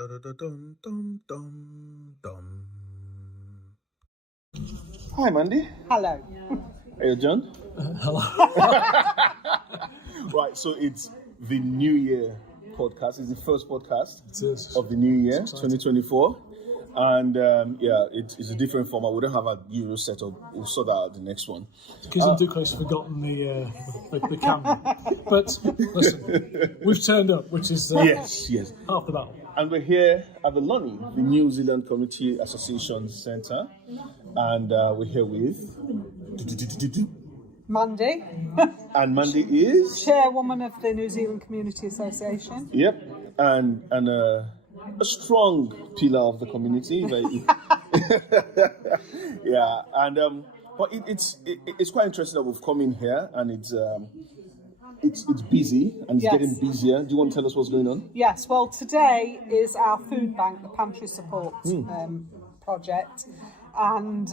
Hi, Mandy. Hello. Hey, John. Hello. Right, so it's the New Year podcast. It's the first podcast It is. of the new year, 2024. And it's a different format. We don't have a usual setup. We'll sort that out the next one. Because Duclos has forgotten the camera. But listen, we've turned up, which is Yes. half the battle. And we're here at the Lonnie, the New Zealand Community Association Centre. And we're here with... Mandy, And Mandy is... chairwoman of the New Zealand Community Association. Yep. And a strong pillar of the community. Yeah. And but it's quite interesting that we've come in here and it's busy and it's Yes. getting busier. Do you want to tell us what's going on? Yes, well, today is our food bank, the pantry support project, and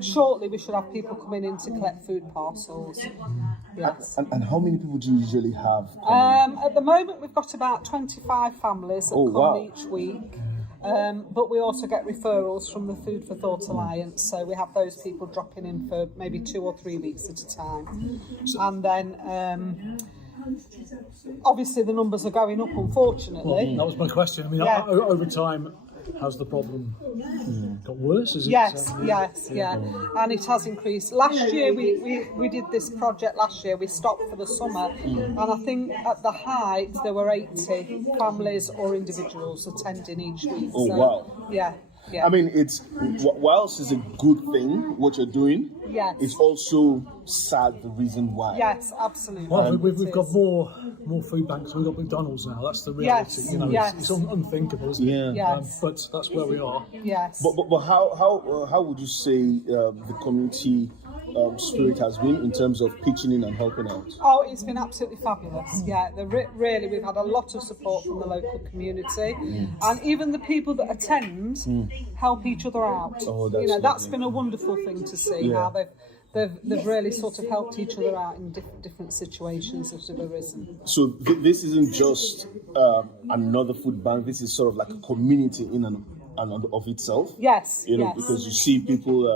shortly we should have people coming in to collect food parcels. Yes. And how many people do you usually have? At the moment, we've got about 25 families that come wow. each week. But we also get referrals from the Food for Thought Alliance, so we have those people dropping in for maybe 2 or 3 weeks at a time. And then, obviously, the numbers are going up, unfortunately. That was my question. I mean, Yeah. over time, has the problem got worse? Is Yes, it, yeah, and it has increased. Last year, we did this project last year. We stopped for the summer, and I think at the height there were 80 families or individuals attending each week. Oh, so, wow. Yeah. I mean, whilst it's a good thing, what you're doing, Yes. it's also sad the reason why. Yes, absolutely. Well, we've It got is. more food banks. We've got McDonald's now. That's the reality. Yes, You know, yes. it's unthinkable, isn't it? Yeah. Yes. But that's where we are. Yes. But how would you say the community spirit has been in terms of pitching in and helping out? Oh, it's been absolutely fabulous. Yeah, really, we've had a lot of support from the local community, and even the people that attend help each other out. Oh, That's lovely. been a wonderful thing to see. Yeah. How they've really sort of helped each other out in different situations that have arisen. So this isn't just another food bank. This is sort of like a community in and of itself. Yes, Yes. Because you see people,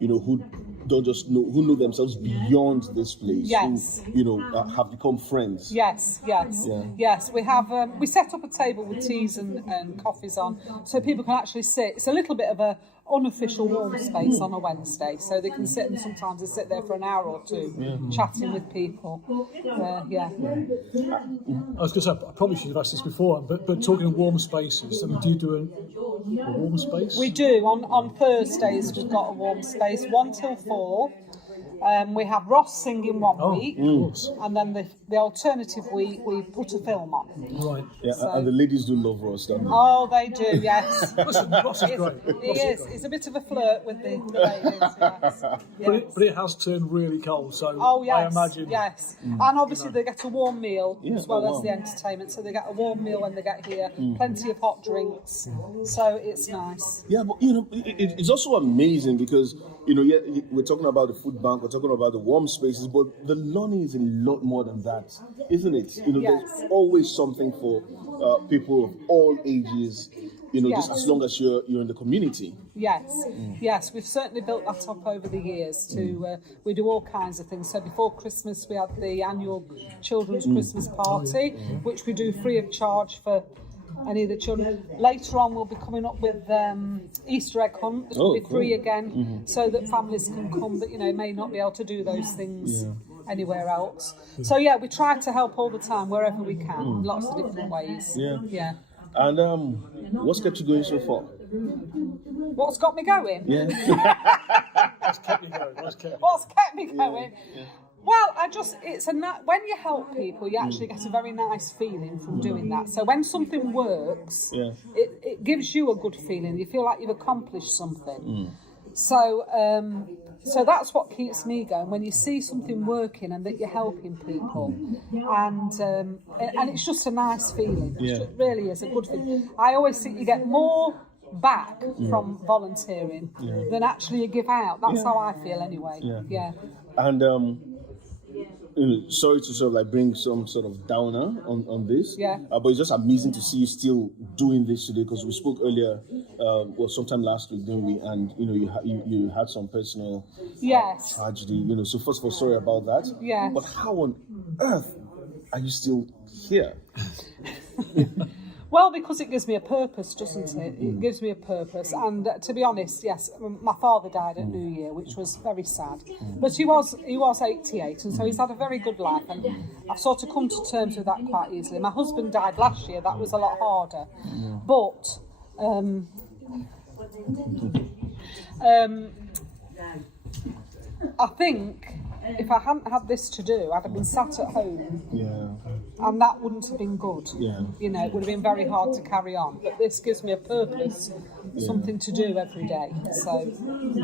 who don't just who know themselves beyond this place. Yes. Who, have become friends. Yes. We have we set up a table with teas and coffees on, so people can actually sit. It's a little bit of a unofficial warm space on a Wednesday, so they can sit, and sometimes they sit there for an hour or two chatting with people. I was going to say, I probably should have asked this before, but talking of warm spaces, I mean, do you do a warm space? We do. On Thursdays, we've got a warm space, 1 till 4. We have Ross singing one week, Of course. and then the alternative week we put a film on. Right. Yeah, So- and the ladies do love Ross, don't they? Oh, they do, yes. Listen, Ross is great. He is. He's a bit of a flirt with the ladies, yes. But it has turned really cold, so Oh, yes, I imagine... yes. And obviously they get a warm meal as well oh, as wow. the entertainment. So they get a warm meal when they get here, plenty of hot drinks. So it's nice. Yeah, but it's also amazing because we're talking about the food bank, we're talking about the warm spaces, but the Lonnie is a lot more than that, isn't it? Yes. There's always something for people of all ages. Just Yes. as long as you're in the community. Yes, we've certainly built that up over the years. We do all kinds of things. So before Christmas, we had the annual children's Christmas party, which we do free of charge for any of the children. Later on, we'll be coming up with Easter egg hunt. It'll be free again, so that families can come that may not be able to do those things anywhere else. So we try to help all the time wherever we can, lots of different ways. Yeah. And what's kept you going so far? What's got me going? Yeah. What's kept you going? What's kept me going? Well, when you help people, you actually get a very nice feeling from doing that. So when something works, it gives you a good feeling. You feel like you've accomplished something. So that's what keeps me going. When you see something working and that you're helping people, and it's just a nice feeling. It really is a good feeling. I always think you get more back from volunteering than actually you give out. That's how I feel anyway. Yeah. And sorry to sort of like bring some sort of downer on this. Yeah. But it's just amazing to see you still doing this today, because we spoke earlier, sometime last week, didn't we? And you had some personal tragedy. So first of all, sorry about that. Yeah. But how on earth are you still here? Well, because it gives me a purpose, doesn't it? It gives me a purpose. And to be honest, yes, my father died at New Year, which was very sad. But he was 88, and so he's had a very good life. And I've sort of come to terms with that quite easily. My husband died last year. That was a lot harder. But I think if I hadn't had this to do, I'd have been sat at home. Yeah. And that wouldn't have been good. Yeah. It would have been very hard to carry on. But this gives me a purpose, something to do every day. So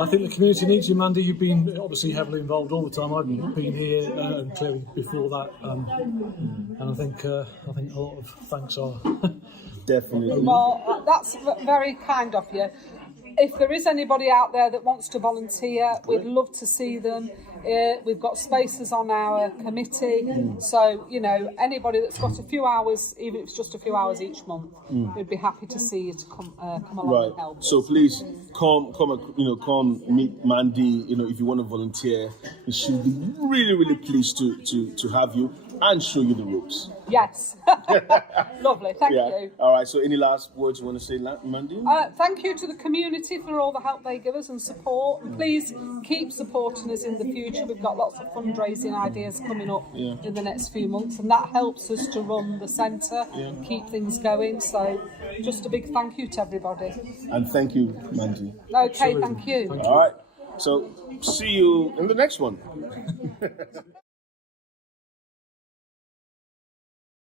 I think the community needs you, Mandy. You've been obviously heavily involved all the time. I've been here and clearly before that, and I think a lot of thanks are Definitely. well, that's very kind of you. If there is anybody out there that wants to volunteer, we'd love to see them. We've got spaces on our committee, so anybody that's got a few hours, even if it's just a few hours each month, we'd be happy to see you to come along and help. So please come meet Mandy. If you want to volunteer, she'll be really, really pleased to have you and show you the ropes. Yes, lovely. Thank you. All right. So any last words you want to say, Mandy? Thank you to the community for all the help they give us and support. And please keep supporting us in the future. We've got lots of fundraising ideas coming up in the next few months, and that helps us to run the centre, keep things going. So just a big thank you to everybody. And thank you, Mandy. Okay, thank you. All right. So see you in the next one.